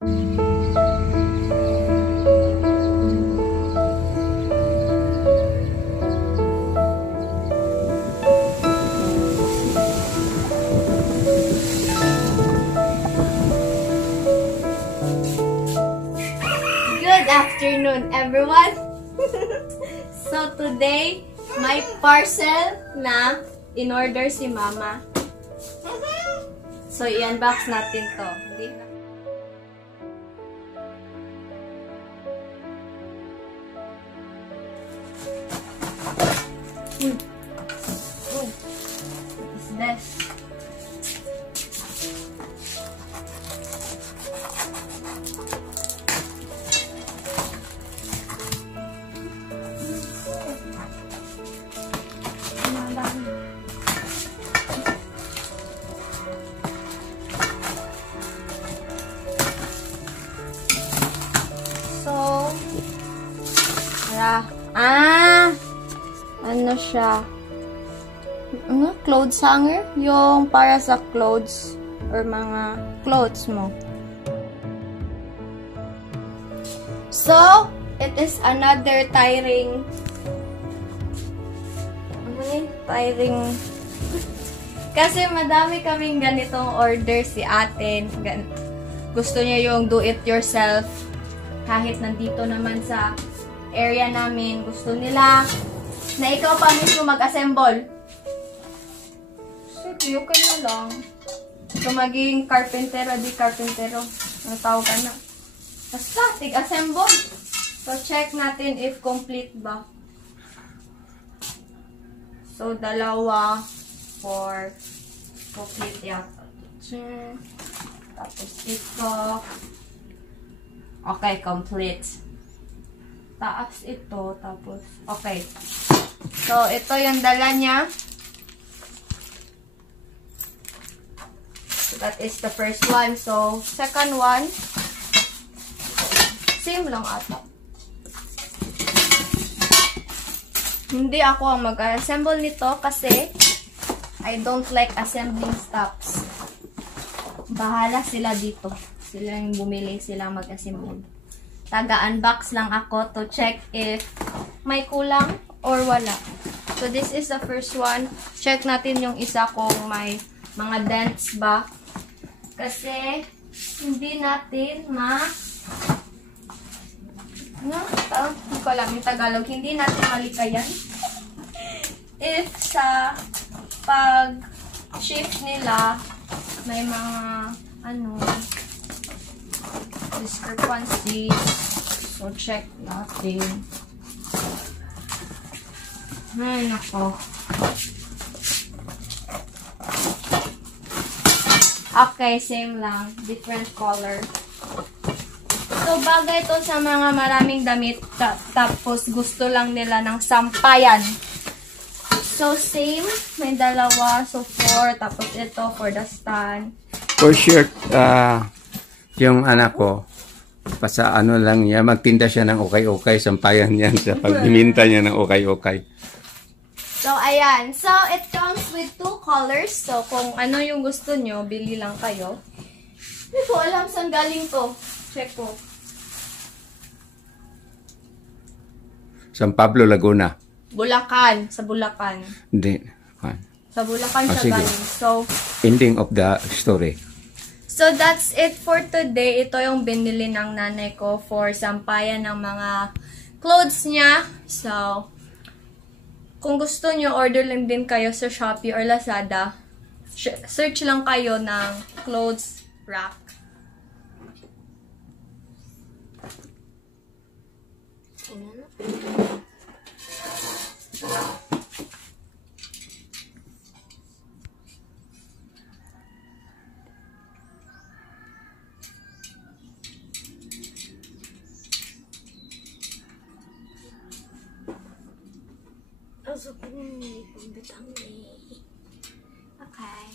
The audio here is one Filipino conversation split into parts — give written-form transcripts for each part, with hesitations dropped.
Good afternoon, everyone. So today, may parcel na in-order si Mama. So i-unbox natin to. What is this? Ano siya? Ano? Clothes hanger? Yung para sa clothes or mga clothes mo. So, it is another tiring kasi madami kaming ganitong order si ate. Gusto niya yung do it yourself kahit nandito naman sa area namin. Gusto nila na ikaw pa mismo mag-assemble. Sige, okay na lang. So, maging carpentero, di carpentero. Ang tawag ka na. Basta, tig-assemble. So, check natin if complete ba. So, dalawa for complete yata. Tapos ito. Okay, complete. Taas ito, tapos, okay. So, ito yung dala niya. So, that is the first one. So, second one, same lang ata. Hindi ako ang mag-assemble nito kasi I don't like assembling stuffs. Bahala sila dito. Sila yung bumili, sila mag-assemble. Taga-unbox lang ako to check if may kulang or wala. So, this is the first one. Check natin yung isa kung may mga dents ba. Kasi, hindi natin hindi ko alam yung Tagalog. Hindi natin malikayan. If sa pag-shift nila, may mga, discrepancies. So, check natin. Ay, nako. Okay, same lang. Different color. So, bagay ito sa mga maraming damit. Tapos, gusto lang nila ng sampayan. So, same. May dalawa. So, 4. Tapos, ito for the stand. For shirt, yung anak ko, pasa lang niya, magtinda siya ng okay-okay, sampayan niya sa pagbiminta niya ng okay-okay. So, ayan. So, it comes with 2 colors. So, kung ano yung gusto nyo, bili lang kayo. Hindi ko alam saan galing to. Check ko. San Pablo, Laguna. Bulacan. Sa Bulacan. Hindi. Sa Bulacan siya galing. So, ending of the story. So, that's it for today. Ito yung binili ng nanay ko for sampayan ng mga clothes niya. So, kung gusto nyo, order lang din kayo sa Shopee or Lazada. Search lang kayo ng clothes rack. Okay.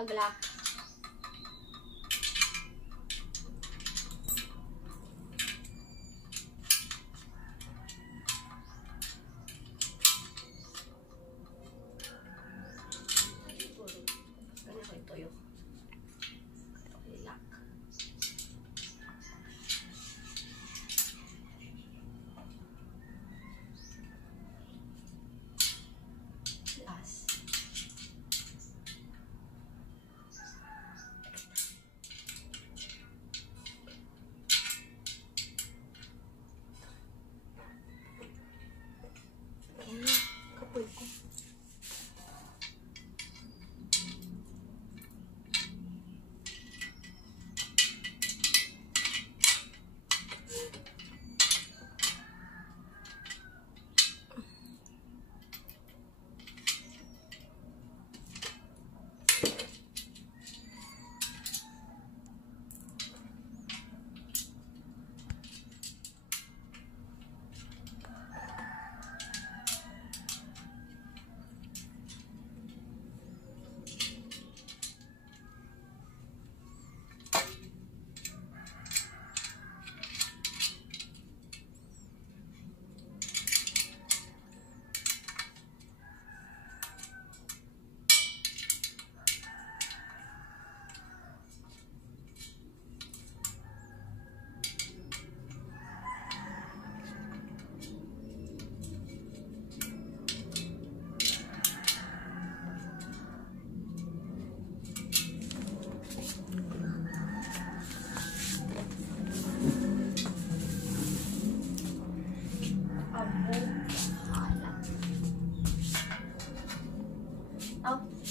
pag-lock. Kapoy ko.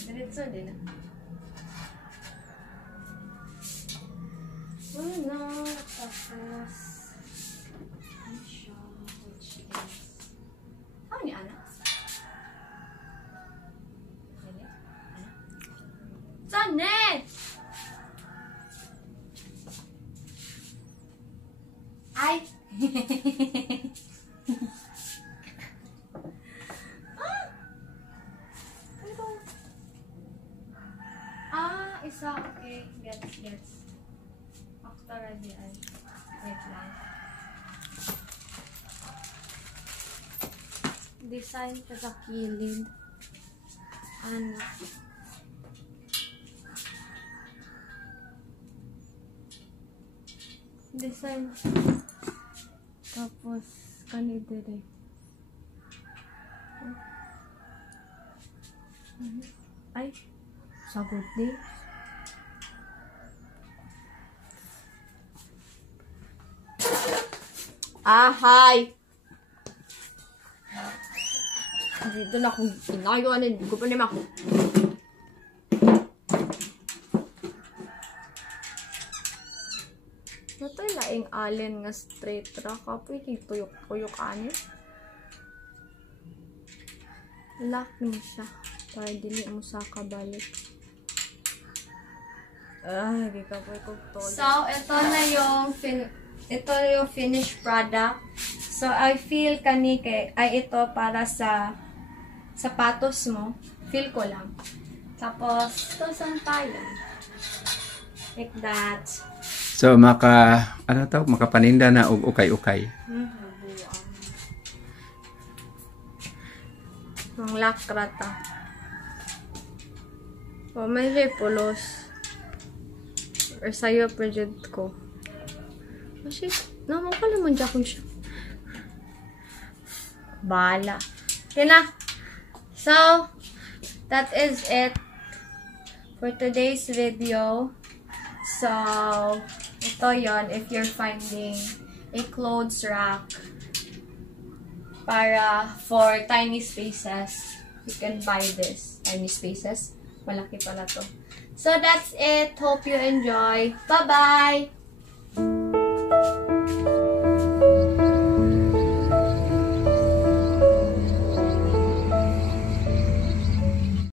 Diretso din. Wala. Tapos, ano siya? Which is... Ano ni Ana? Sonnet! Ay! Isa, okay. Gets. After ready, ay. Wait lang. Design ka sa kilid. Ano? Design. Tapos, kanidere. Ay, sagot din. Hi! Dito na akong ginagawa na, hindi ko pa naman ako. Nato'y laing alin nga straight track. Kapoy kay tuyok-tuyok ani. Lock mo siya. Para dili mo sa kabalik. Ay, kapoy ko to. So, ito na yung finished product. So, I feel ay ito para sa sapatos mo. Feel ko lang. Tapos, ito sampayan. Like that. So, makapaninda na og ukay-ukay. Ang lakrata. O, may pulos. Or sa'yo, project ko. Kasi, naman ka naman dyan kung siya. Bala. Okay na. So, that is it for today's video. So, ito yon if you're finding a clothes rack for tiny spaces, you can buy this. Tiny spaces. Malaki pala to. So, that's it. Hope you enjoy. Bye-bye!